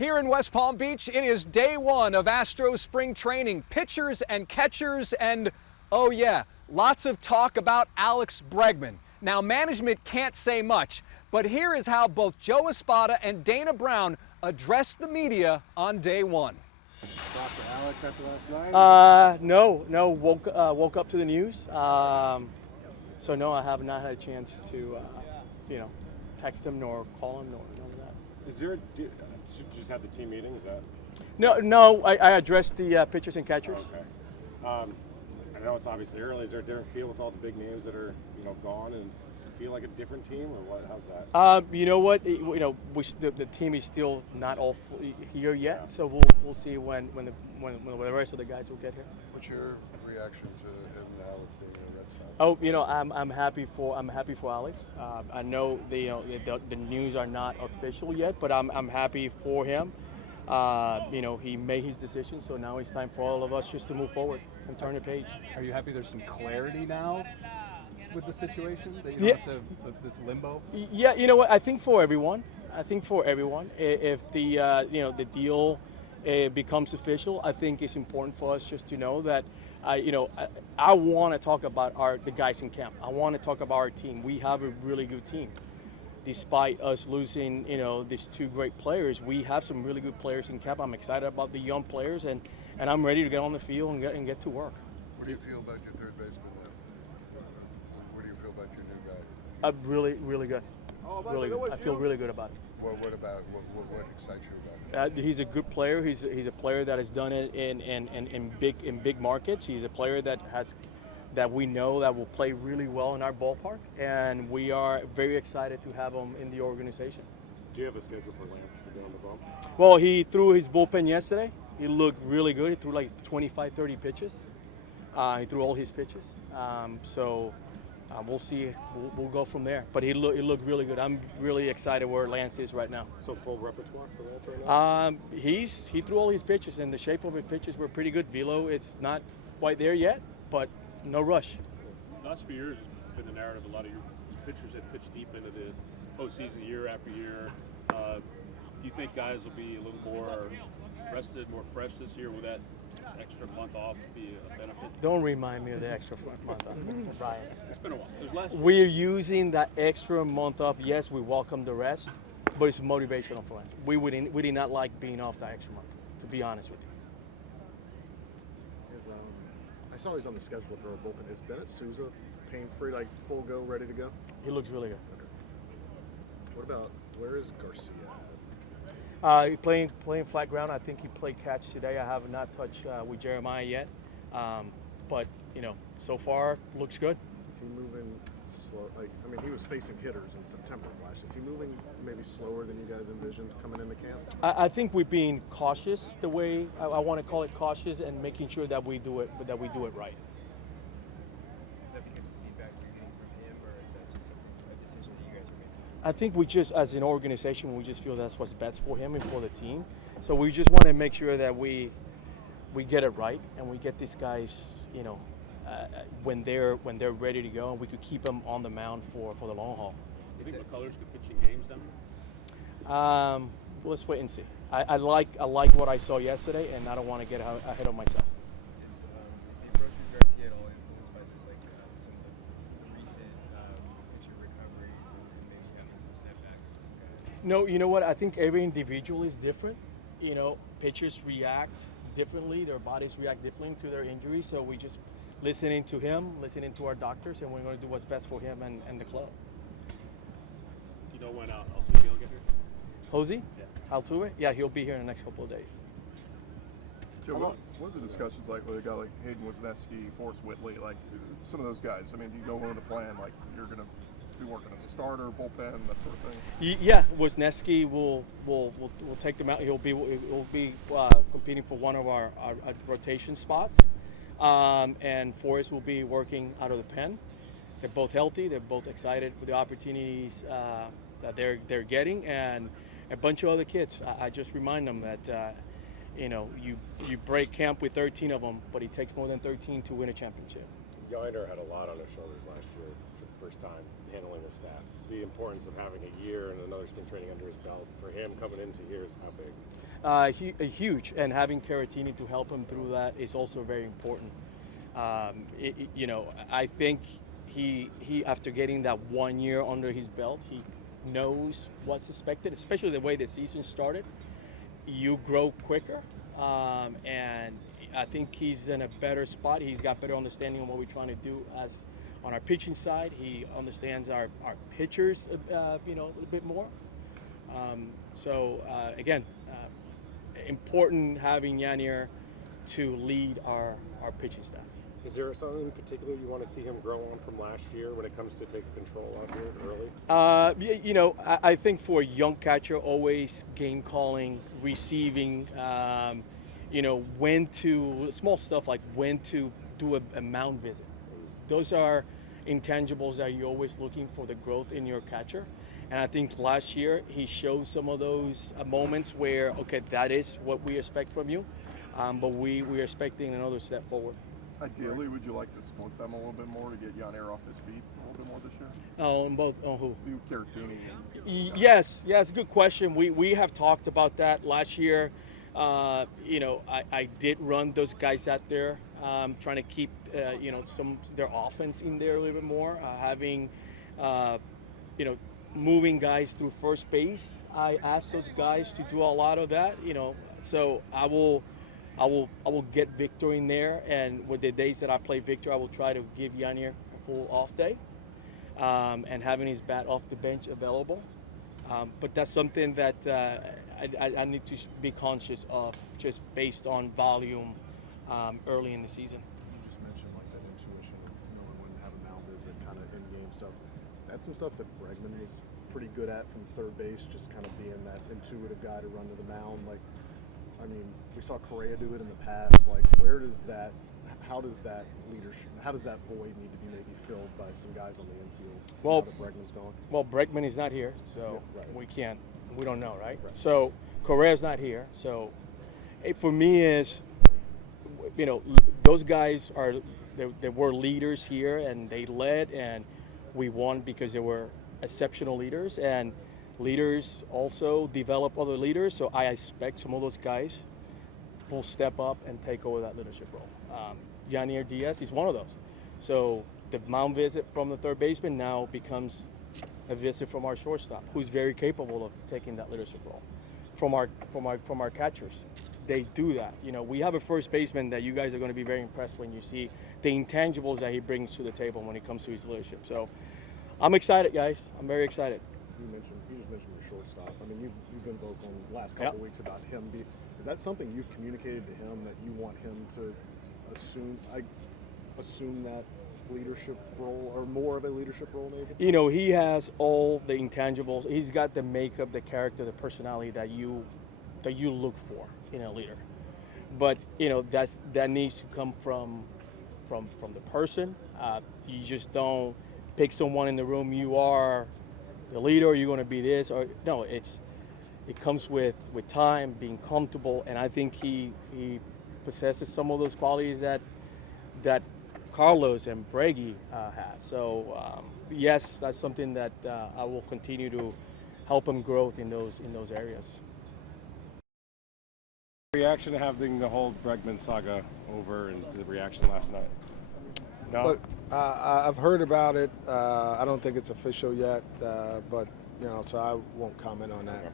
Here in West Palm Beach, it is day one of Astros spring training. Pitchers and catchers and, oh yeah, lots of talk about Alex Bregman. Now, management can't say much, but here is how both Joe Espada and Dana Brown addressed the media on day one. Talk to Alex after last night? No. Woke up to the news. So no, I have not had a chance to, text him nor call him nor none of that. Is there should you just have the team meeting? Is that? No. I addressed the pitchers and catchers. Okay. I know it's obviously early. Is there a different feel with all the big names that are gone, and does it feel like a different team, or what? How's that? You know what? The team is still not all here yet, so we'll see when the rest of the guys will get here. What's your reaction to him now with the Red Sox? Oh, I'm happy for Alex. I know the news are not official yet, but I'm happy for him. He made his decision, so now it's time for all of us just to move forward and turn the page. Are you happy there's some clarity now with the situation? That you don't have this limbo? Yeah, you know what? I think for everyone, if the deal becomes official, I think it's important for us just to know that, I want to talk about the guys in camp. I want to talk about our team. We have a really good team. Despite us losing, these two great players, we have some really good players in camp. I'm excited about the young players, and I'm ready to get on the field and get to work. What do you feel about your third baseman then? What do you feel about your new guy? Really good. Really good. I feel really good about it. What excites you about him? He's a good player. He's a player that has done it in big markets. He's a player that we know that will play really well in our ballpark, and we are very excited to have him in the organization. Do you have a schedule for Lance to get on the bump? Well, he threw his bullpen yesterday. He looked really good. He threw like 25, 30 pitches. He threw all his pitches. We'll see. We'll go from there. But he looked really good. I'm really excited where Lance is right now. So full repertoire for Lance right now? He threw all his pitches, and the shape of his pitches were pretty good. Velo, it's not quite there yet, but no rush. The last few years has been the narrative. A lot of your pitchers have pitched deep into the postseason year after year. Do you think guys will be a little more rested, more fresh this year? Will that extra month off be a benefit? Don't remind me of the extra month off, Brian. It's been a while. We're using that extra month off. Yes, we welcome the rest, but it's motivational for us. We did not like being off that extra month, to be honest with you. I saw he's on the schedule for a bullpen. Is Bennett Sousa pain-free, like full go, ready to go? He looks really good. Okay. What about, where is Garcia He's playing flat ground. I think he played catch today. I have not touched with Jeremiah yet, but so far looks good. Is he moving slow? He was facing hitters in September of last year. Is he moving maybe slower than you guys envisioned coming into camp? I think we're being cautious. The way I want to call it, cautious, and making sure that we do it right. Is that because of feedback you're getting from him, or is that just a decision that you guys are making? I think we just, as an organization, we just feel that's what's best for him and for the team. So we just want to make sure that we get it right and we get these guys, when they're ready to go, and we could keep them on the mound for the long haul. Do you think McCullers could pitch in games down there? Let's wait and see. I like what I saw yesterday, and I don't want to get ahead of myself. Is the approach with Garcia at all influenced by just some of the recent pitcher recoveries and maybe having some setbacks with some guys? No, you know what? I think every individual is different. Pitchers react differently. Their bodies react differently to their injuries. So we just listening to him, listening to our doctors, and we're going to do what's best for him and the club. You know when Altuve will get here? Jose? Yeah. Altuve? Yeah, he'll be here in the next couple of days. Joe, what are the discussions like with a guy like Hayden Wisniewski, Forrest Whitley, like some of those guys? Do you go into the plan like you're going to be working as a starter, bullpen, that sort of thing? Yeah, Wisniewski will take them out. He'll be competing for one of our rotation spots, and Forrest will be working out of the pen. They're both healthy. They're both excited with the opportunities that they're getting, and a bunch of other kids. I just remind them that you break camp with 13 of them, but it takes more than 13 to win a championship. Yonder had a lot on his shoulders last year for the first time handling the staff. The importance of having a year and another spring training under his belt for him coming into here is how big? Huge, and having Caratini to help him through that is also very important. I think he after getting that 1 year under his belt, he knows what's expected, especially the way the season started. You grow quicker, and I think he's in a better spot. He's got better understanding of what we're trying to do as on our pitching side. He understands our pitchers, a little bit more. Again, important having Yanier to lead our pitching staff. Is there something in particular you want to see him grow on from last year when it comes to taking control out here early? I think for a young catcher, always game calling, receiving, when to, small stuff like when to do a mound visit. Those are intangibles that you're always looking for the growth in your catcher. And I think last year he showed some of those moments where, okay, that is what we expect from you, but we are expecting another step forward. Ideally, would you like to split them a little bit more to get Yanier off his feet a little bit more this year? On both, on who? You, Caratini. Yes, good question. We have talked about that last year. I did run those guys out there, trying to keep some their offense in there a little bit more, having moving guys through first base. I asked those guys to do a lot of that, so I will get Victor in there, and with the days that I play Victor, I will try to give Yanier a full off day, and having his bat off the bench available. But that's something that I need to be conscious of, just based on volume early in the season. You just mentioned like that intuition of knowing when to have a mound visit, kind of in-game stuff. That's some stuff that Bregman was pretty good at from third base, just kind of being that intuitive guy to run to the mound. Like, I mean, we saw Correa do it in the past. Like, how does that void need to be maybe filled by some guys on the infield now that Bregman's gone? Well, Bregman is not here, so right. we don't know, right? So Correa's not here. So for me is, those guys they were leaders here, and they led, and we won because they were exceptional leaders, and leaders also develop other leaders. So I expect some of those guys will step up and take over that leadership role. Yanier Diaz is one of those. So the mound visit from the third baseman now becomes a visit from our shortstop, who's very capable of taking that leadership role. From our catchers, they do that. We have a first baseman that you guys are going to be very impressed when you see the intangibles that he brings to the table when it comes to his leadership. So I'm excited, guys. I'm very excited. You just mentioned your shortstop. I mean, you've been vocal in the last couple of weeks about him. Is that something you've communicated to him, that you want him to assume that leadership role, or more of a leadership role, maybe? He has all the intangibles. He's got the makeup, the character, the personality that you look for in a leader. But that needs to come from the person. You just don't pick someone in the room. You are the leader. You're going to be this, or no. It comes with time, being comfortable, and I think he possesses some of those qualities that Carlos and Breggy has. So yes, that's something that I will continue to help him grow in those areas. Reaction to having the whole Bregman saga over, and the reaction last night? No. Look, I've heard about it. I don't think it's official yet, but so I won't comment on that.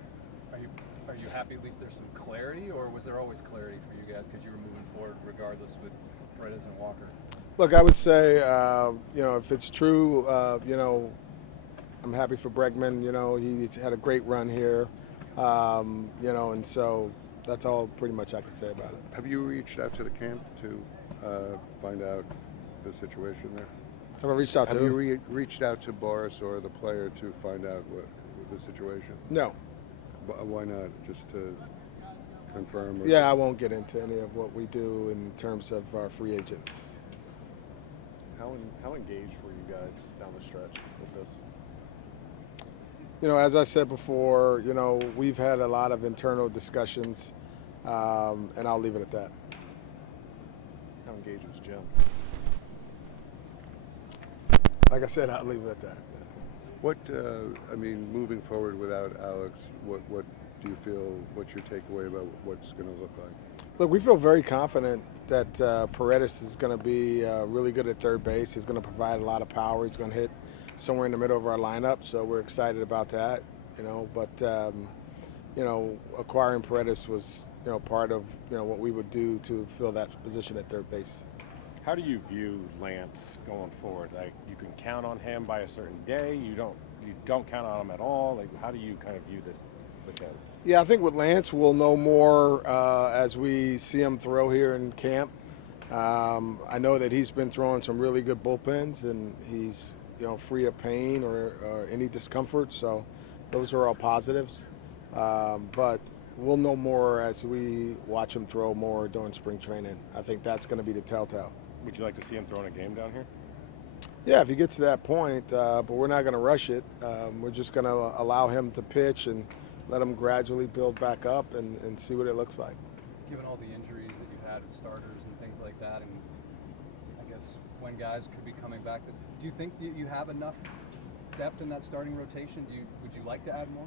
Are you happy at least there's some clarity, or was there always clarity for you guys because you were moving forward regardless with Perez and Walker? Look, I would say, if it's true, I'm happy for Bregman. He's had a great run here, and so that's all pretty much I can say about it. Have you reached out to the camp to find out the situation there? Have I reached out to? Have you reached out to Boris or the player to find out what the situation? No. Why not? Just to confirm? Yeah, I won't get into any of what we do in terms of our free agents. How engaged were you guys down the stretch with this? As I said before, we've had a lot of internal discussions, and I'll leave it at that. How engaged was Jim? Like I said, I'll leave it at that. What moving forward without Alex, what do do you feel? What's your takeaway about what's going to look like? Look, we feel very confident that Paredes is going to be really good at third base. He's going to provide a lot of power. He's going to hit somewhere in the middle of our lineup, so we're excited about that. But acquiring Paredes was part of what we would do to fill that position at third base. How do you view Lance going forward? Like, you can count on him by a certain day. You don't count on him at all. Like, how do you kind of view this with him? Yeah, I think with Lance, we'll know more as we see him throw here in camp. I know that he's been throwing some really good bullpens, and he's free of pain or any discomfort. So those are all positives. But we'll know more as we watch him throw more during spring training. I think that's going to be the telltale. Would you like to see him throwing a game down here? Yeah, if he gets to that point, but we're not going to rush it. We're just going to allow him to pitch and let him gradually build back up and see what it looks like. Given all the injuries that you've had with starters and things like that, and I guess when guys could be coming back, do you think that you have enough depth in that starting rotation? Would you like to add more?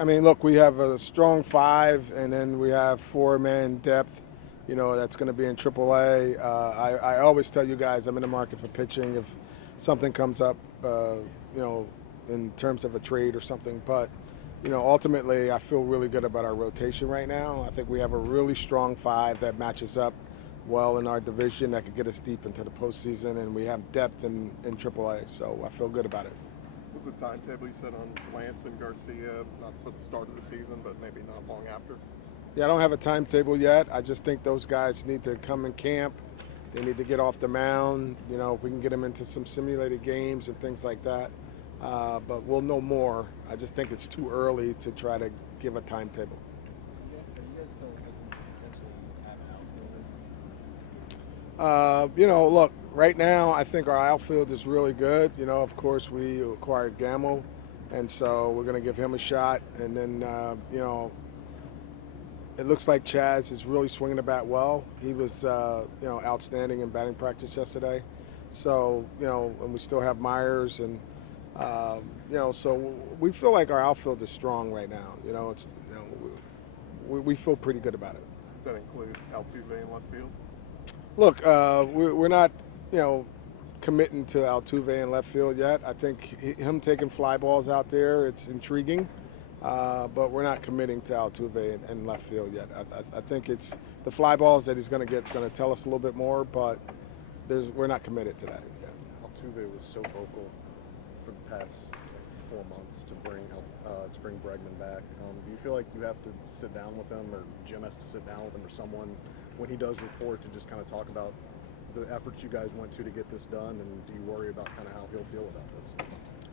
I mean, look, we have a strong 5, and then we have 4-man depth. That's going to be in AAA. I always tell you guys I'm in the market for pitching if something comes up, in terms of a trade or something. But, ultimately, I feel really good about our rotation right now. I think we have a really strong 5 that matches up well in our division that could get us deep into the postseason, and we have depth in AAA. So I feel good about it. What's the timetable you set on Lance and Garcia, not for the start of the season, but maybe not long after? Yeah, I don't have a timetable yet. I just think those guys need to come in camp. They need to get off the mound. If we can get them into some simulated games and things like that. But we'll know more. I just think it's too early to try to give a timetable. Are you guys still looking to potentially have an outfielder? Look, right now I think our outfield is really good. Of course we acquired Gamble, and so we're going to give him a shot. And then, it looks like Chaz is really swinging the bat well. He was, outstanding in batting practice yesterday. So, and we still have Myers, and so we feel like our outfield is strong right now. We feel pretty good about it. Does that include Altuve in left field? Look, we're not, committing to Altuve in left field yet. I think him taking fly balls out there, it's intriguing. But we're not committing to Altuve in left field yet. I think it's the fly balls that he's going to get is going to tell us a little bit more, but we're not committed to that yet. Altuve was so vocal for the past 4 months to bring Bregman back. Do you feel like you have to sit down with him, or Jim has to sit down with him, or someone when he does report to just kind of talk about the efforts you guys went to get this done, and do you worry about kind of how he'll feel about this?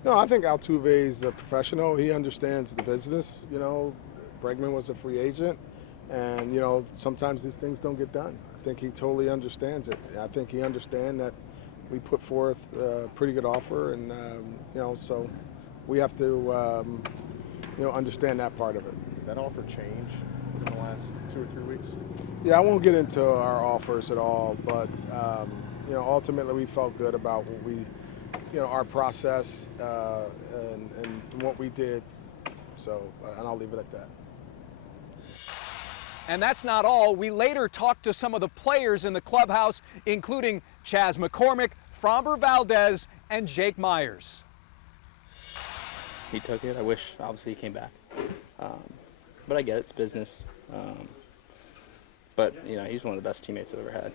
No, I think Altuve is a professional. He understands the business. Bregman was a free agent, and sometimes these things don't get done. I think he totally understands it. I think he understands that we put forth a pretty good offer, and so we have to understand that part of it. Did that offer change in the last 2 or 3 weeks? Yeah, I won't get into our offers at all, but ultimately we felt good about what we. Our process and what we did. So, and I'll leave it at that. And that's not all. We later talked to some of the players in the clubhouse, including Chas McCormick, Framber Valdez, and Jake Myers. He took it. I wish, obviously, he came back. But I get it. It's business. But, he's one of the best teammates I've ever had.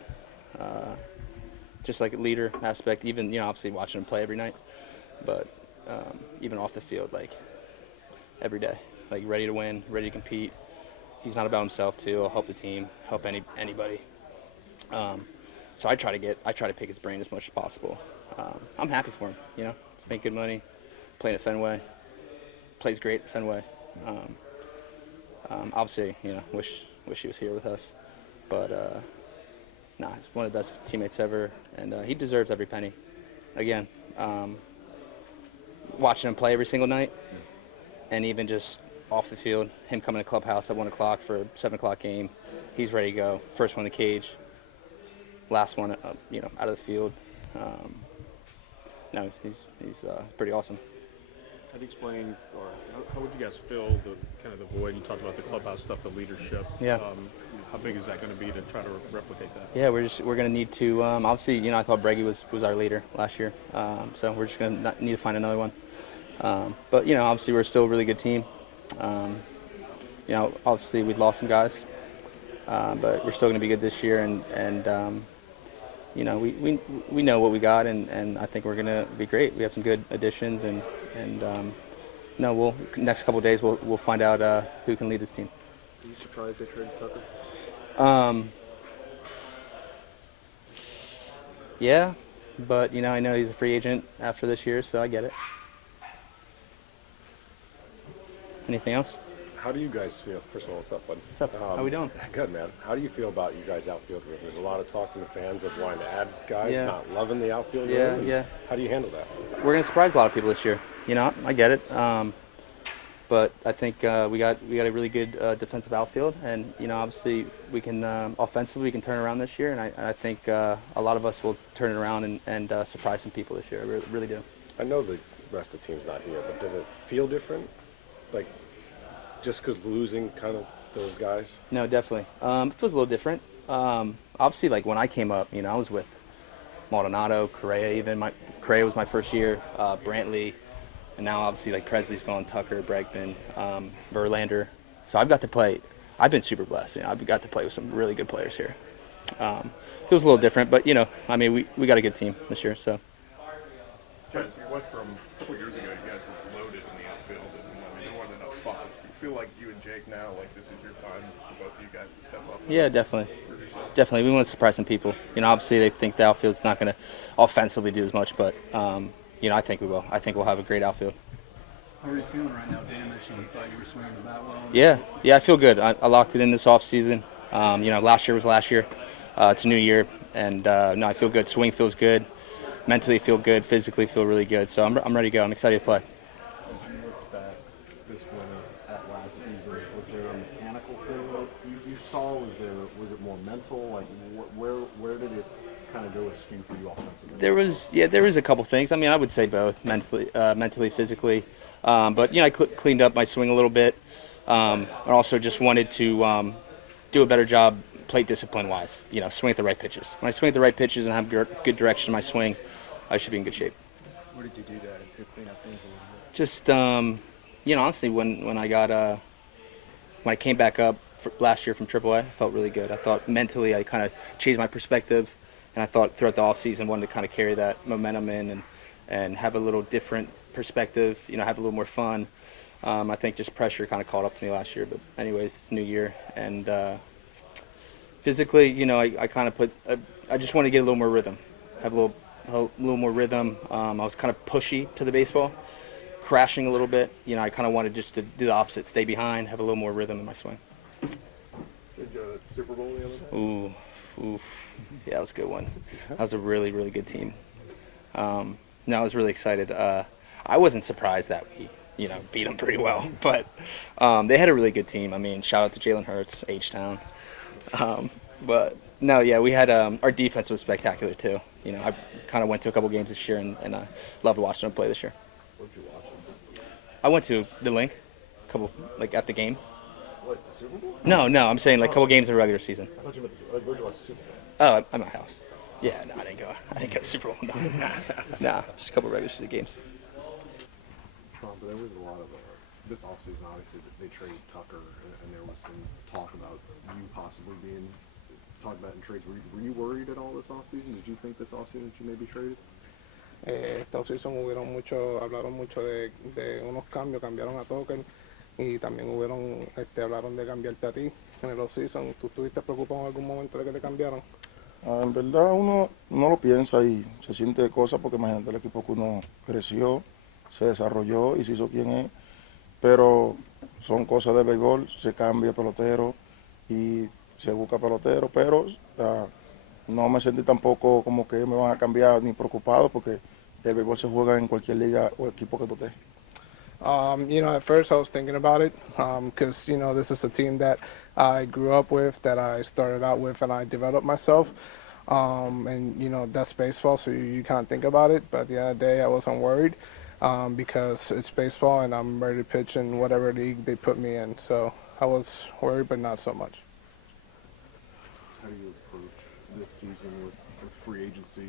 Just like a leader aspect, even, obviously watching him play every night, but even off the field, like every day, like ready to win, ready to compete. He's not about himself too. I'll help the team, help anybody. So I try to pick his brain as much as possible. I'm happy for him, make good money, playing at Fenway, plays great at Fenway. Obviously, wish he was here with us, but he's one of the best teammates ever, and he deserves every penny. Again, watching him play every single night, and even just off the field, him coming to Clubhouse at 1 o'clock for a 7 o'clock game, he's ready to go. First one in the cage, last one, out of the field. He's pretty awesome. do you explain, or how would you guys fill the kind of the void? You talked about the clubhouse stuff, the leadership. Yeah. How big is that going to be to try to replicate that? Yeah, we're going to need to. Obviously, I thought Breggy was our leader last year, so we're just going to need to find another one. But obviously, we're still a really good team. Obviously, we've lost some guys, but we're still going to be good this year, and we know what we got, and I think we're going to be great. We have some good additions, and next couple of days we'll find out who can lead this team. Are you surprised they traded Tucker? Yeah, but I know he's a free agent after this year, so I get it. Anything else? How do you guys feel? First of all, what's up, bud? What's up? How we doing? Good, man. How do you feel about you guys outfield room? There's a lot of talk from the fans of wanting to add guys, Yeah. not loving the outfield Yeah, room. yeah. How do you handle that? We're going to surprise a lot of people this year. I get it. But I think we got a really good defensive outfield, and obviously we can offensively we can turn around this year, and I think a lot of us will turn it around and surprise some people this year. I really do. I know the rest of the team's not here, but does it feel different? Like, just because losing kind of those guys? No, definitely. It feels a little different. Obviously, like when I came up, I was with Maldonado, Correa. Even Correa was my first year. Brantley. And now, obviously, like Presley's gone, Tucker, Bregman, Verlander. So I've got to play. I've been super blessed. I've got to play with some really good players here. Feels a little different, but we got a good team this year. So. Jason, you went from a couple years ago. You guys were loaded in the outfield, and there weren't enough spots. Do you feel like you and Jake now, like this is your time for both of you guys to step up? Yeah, definitely. Definitely, we want to surprise some people. Obviously they think the outfield's not going to offensively do as much, but. I think we will. I think we'll have a great outfield. How are you feeling right now? Dan mentioned he thought you were swinging the bat well. Yeah, I feel good. I locked it in this offseason. Last year was last year. It's a new year, and I feel good. Swing feels good. Mentally feel good. Physically feel really good. So I'm ready to go. I'm excited to play. As you look back this winter at last season, was there a mechanical thing that you saw? Was it more mental? Like where did it kind of go askew for you offensively? There was a couple things. I would say both, mentally, physically. But I cleaned up my swing a little bit. I also just wanted to do a better job plate discipline wise. Swing at the right pitches. When I swing at the right pitches and have good direction in my swing, I should be in good shape. What did you do to clean up things a little bit? Just honestly, when I came back up last year from AAA, I felt really good. I thought mentally I kind of changed my perspective. And I thought throughout the offseason, wanted to kind of carry that momentum in and have a little different perspective, have a little more fun. I think just pressure kind of caught up to me last year. But anyways, it's a new year. And physically, I kind of I just want to get a little more rhythm, have a little more rhythm. I was kind of pushy to the baseball, crashing a little bit. I kind of wanted just to do the opposite, stay behind, have a little more rhythm in my swing. Did Super Bowl the other day? Oof. Yeah, that was a good one. That was a really, really good team. I was really excited. I wasn't surprised that we, beat them pretty well. But they had a really good team. Shout out to Jalen Hurts, H-Town. But no, yeah, we had our defense was spectacular too. I kind of went to a couple games this year and I loved watching them play this year. Where'd you watch them? I went to the Link, at the game. What, the Super Bowl? No, I'm saying a couple games in the regular season. I thought you meant where'd you watch the Super Bowl? Oh, at my house. Yeah, no, I didn't go to Super Bowl. No, just a couple regular season games. Trump, there was a lot of this offseason, obviously, they traded Tucker, and there was some talk about you possibly being talked about in trades. Were you worried at all this offseason? Did you think this offseason that you may be traded? Esta offseason hablaron mucho de unos cambiaron a Tucker y también hablaron de cambiarte a ti en el offseason. ¿Tú estuviste preocupado en algún momento de que te cambiaron? En verdad uno lo piensa y se siente cosas porque imagínate el equipo que uno creció, se desarrolló y se hizo quien es, pero son cosas del béisbol, se cambia pelotero y se busca pelotero, pero no me sentí tampoco como que me van a cambiar ni preocupado porque el béisbol se juega en cualquier liga o equipo que tú estés. At first I was thinking about it because, this is a team that I grew up with, that I started out with, and I developed myself. And that's baseball, so you can't think about it. But at the end of the day, I wasn't worried. because it's baseball and I'm ready to pitch in whatever league they put me in. So I was worried, but not so much. How do you approach this season with free agency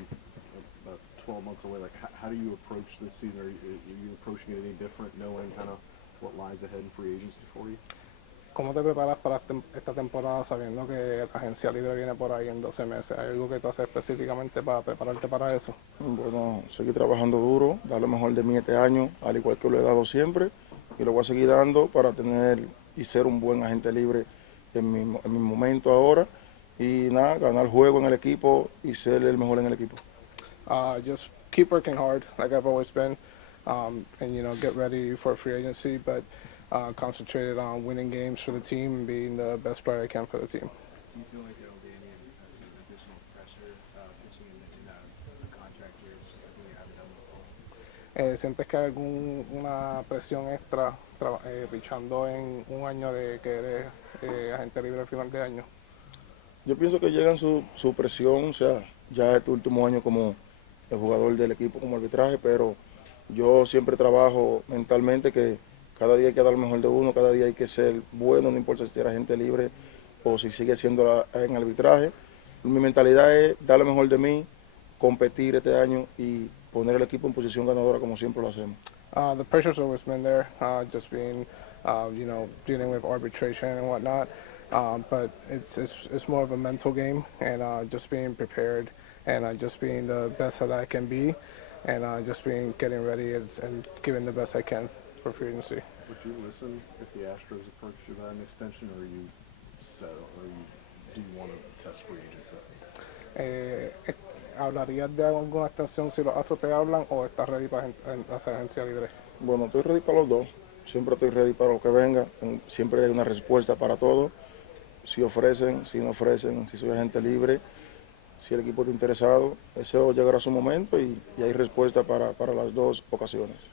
about 12 months away? Like, how do you approach this season? Are you approaching it any different, knowing kind of what lies ahead in free agency for you? ¿Cómo te preparas para esta temporada sabiendo que la agencia libre viene por ahí en 12 meses? ¿Hay algo que tú haces específicamente para prepararte para eso? Bueno, seguir trabajando duro, dar lo mejor de mí este año, al igual que lo he dado siempre, y lo voy a seguir dando para tener y ser un buen agente libre en mi momento ahora, y nada, ganar juego en el equipo y ser el mejor en el equipo. Just keep working hard, like I've always been, and get ready for free agency, but concentrated on winning games for the team and being the best player I can for the team. Do you feel like there will be any some additional pressure pitching in a contract year, just like we haven't done before? ¿Sientes que hay alguna presión extra pichando en un año de que eres agente libre al final de año? Yo pienso que llegan su presión, o sea, ya es tu último año como el jugador del equipo, como arbitraje, pero yo siempre trabajo mentalmente que cada día hay que dar lo mejor de uno, cada día hay que ser bueno, no importa si eres agente libre o si sigue siendo en arbitraje. Mi mentalidad es dar lo mejor de mí, competir este año y poner el equipo en posición ganadora como siempre lo hacemos. The pressure's always been there, just being, dealing with arbitration and whatnot. But it's more of a mental game, and just being prepared, and just being the best that I can be, and just getting ready and giving the best I can for free agency. Would you listen if the Astros approached you about an extension, or are you settled, or do you want to test free agency? ¿Hablarías de alguna extensión si los Astros te hablan o estás ready para hacer agencia libre? Bueno, estoy ready para los dos, siempre estoy ready para lo que venga, siempre hay una respuesta para todo, si ofrecen, si no ofrecen, si soy agente libre, si el equipo está interesado, eso llegará a su momento y hay respuesta para las dos ocasiones.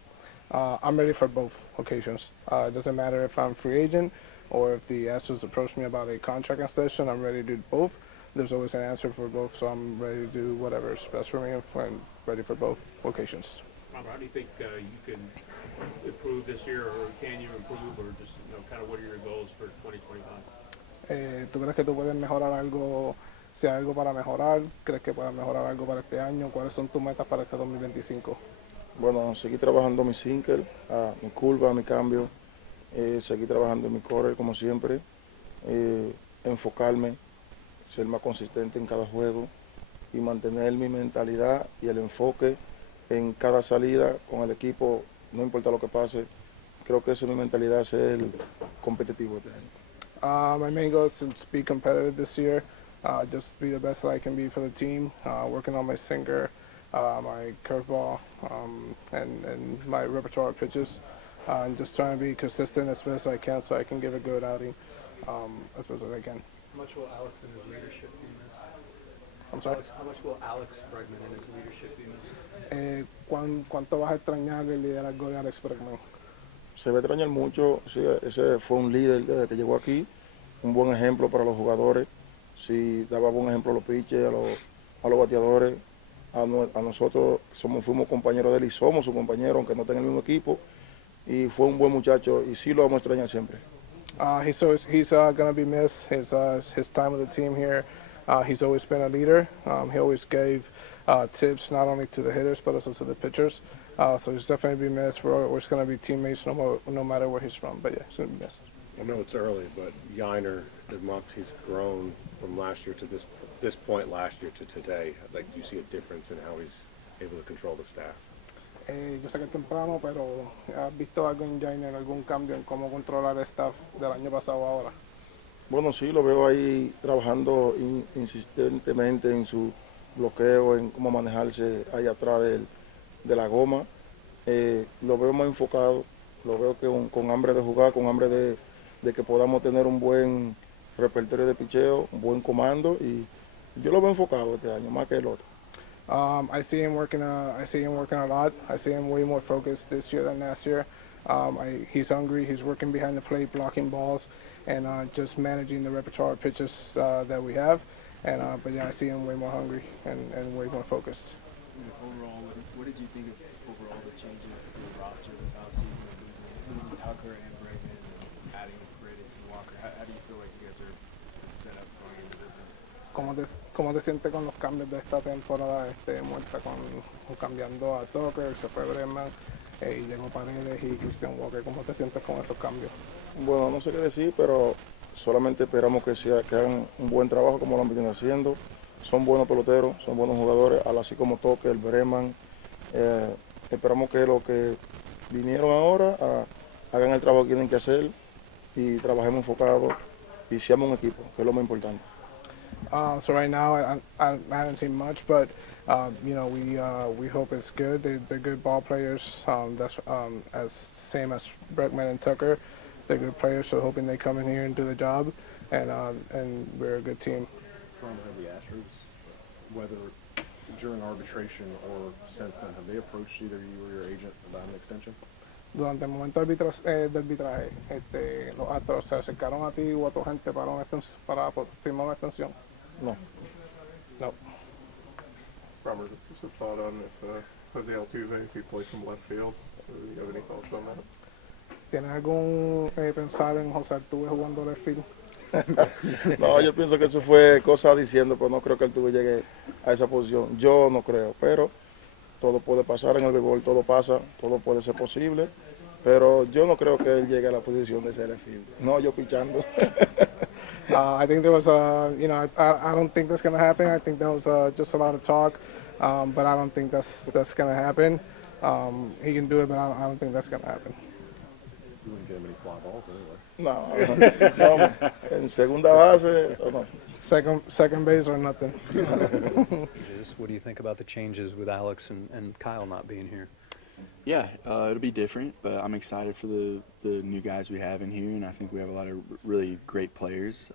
I'm ready for both occasions. It doesn't matter if I'm free agent or if the Astros approach me about a contract extension. I'm ready to do both. There's always an answer for both, so I'm ready to do whatever is best for me and ready for both occasions. Robert, how do you think you can improve this year, or can you improve, or just kind of what are your goals for 2025? ¿Tú crees que tú puedes mejorar algo, si hay algo para mejorar? ¿Crees que puedas mejorar algo para este año? ¿Cuáles son tus metas para este 2025? Bueno, seguir trabajando mi sinker, mi curva, mi cambio, seguir trabajando en mi correr como siempre, enfocarme, ser más consistente en cada juego y mantener mi mentalidad y el enfoque en cada salida con el equipo, no importa lo que pase. Creo que esa es mi mentalidad, ser competitivo este año. My main goal is to be competitive this year, just be the best that I can be for the team, working on my sinker, my curveball, and my repertoire of pitches, and just trying to be consistent as best as I can so I can give a good outing as best as I can. How much will Alex and his leadership be missed? I'm sorry? How much will Alex Bregman and his leadership be missed? ¿Cuánto vas a extrañar el liderazgo de Alex Bregman? Se va a extrañar mucho, sí, ese fue un líder desde que llegó aquí, un buen ejemplo para los jugadores, sí, daba buen ejemplo a los pitchers, a los bateadores, a nosotros fuimos compañeros de él y somos su compañero, aunque no tenga el mismo equipo, y fue un buen muchacho y sí lo vamos a extrañar siempre. He's going to be missed, his time with the team here. He's always been a leader. He always gave tips not only to the hitters but also to the pitchers. So he's definitely be missed. We're always going to be teammates no matter where he's from. But yeah, he's going to be missed. I know it's early, but Yiner, amongst he's grown from last year to this point last year to today. Like, do you see a difference in how he's able to control the staff? Yo sé que es temprano, pero ¿has visto algo en Jainer, algún cambio en cómo controlar el staff del año pasado a ahora? Bueno, sí, lo veo ahí trabajando insistentemente en su bloqueo, en cómo manejarse ahí atrás de la goma. Lo veo más enfocado, lo veo que con hambre de jugar, con hambre de que podamos tener un buen repertorio de picheo, un buen comando, y yo lo veo enfocado este año, más que el otro. I see him working a lot. I see him way more focused this year than last year. He's hungry. He's working behind the plate, blocking balls, and just managing the repertoire of pitches that we have. But yeah, I see him way more hungry and way more focused. Overall, what did you think of overall the changes roster this offseason, losing Tucker and Bregman, and adding Redis and Walker. How do you feel like you guys are set up going into the business? ¿Cómo te sientes con los cambios de esta temporada muerta cambiando a Tucker, se fue Bregman y llegó Paredes y Christian Walker? ¿Cómo te sientes con esos cambios? Bueno, no sé qué decir, pero solamente esperamos que hagan un buen trabajo como lo han venido haciendo. Son buenos peloteros, son buenos jugadores, así como Tucker, el Bregman. Esperamos que los que vinieron ahora hagan el trabajo que tienen que hacer y trabajemos enfocados y seamos un equipo, que es lo más importante. So right now, I haven't seen much, but we hope it's good. They're good ball players. That's as same as Bregman and Tucker. They're good players, so hoping they come in here and do the job, and we're a good team. From the Astros, whether during arbitration or since then, have they approached either you or your agent about an extension? Durante el momento de arbitraje, los Astros se acercaron a ti o a tu gente para firmar una extensión. No. No. Robert, just a thought on if Jose Altuve, if he plays some left field, do you have any thoughts on that? ¿Tienes algún pensar en José Altuve jugando left field? No, yo pienso que eso fue cosa diciendo, pero no creo que Altuve llegue a esa posición. Yo no creo, pero todo puede pasar en el béisbol, todo pasa, todo puede ser posible, pero yo no creo que él llegue a la posición de ser left field. No, yo pichando. I think there was I don't think that's going to happen. I think that was just a lot of talk, but I don't think that's going to happen. He can do it, but I don't think that's going to happen. You wouldn't get him any fly balls anyway. No, en segunda base, no. Second base or nothing. What do you think about the changes with Alex and Kyle not being here? Yeah, it'll be different, but I'm excited for the new guys we have in here, and I think we have a lot of really great players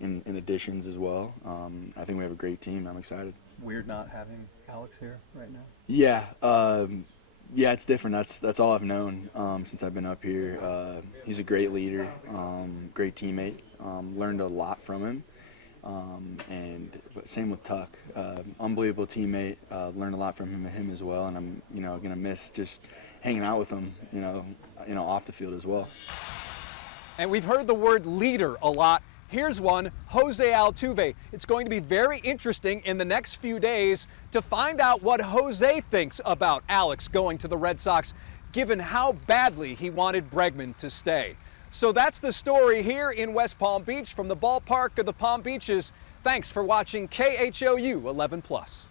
in additions as well. I think we have a great team. I'm excited. Weird not having Alex here right now? Yeah, yeah, it's different. That's all I've known since I've been up here. He's a great leader, great teammate. Learned a lot from him. And same with Tuck, unbelievable teammate. Learned a lot from him as well, and I'm gonna miss just hanging out with him, off the field as well. And we've heard the word leader a lot. Here's one, Jose Altuve. It's going to be very interesting in the next few days to find out what Jose thinks about Alex going to the Red Sox, given how badly he wanted Bregman to stay. So that's the story here in West Palm Beach from the ballpark of the Palm Beaches. Thanks for watching KHOU 11+.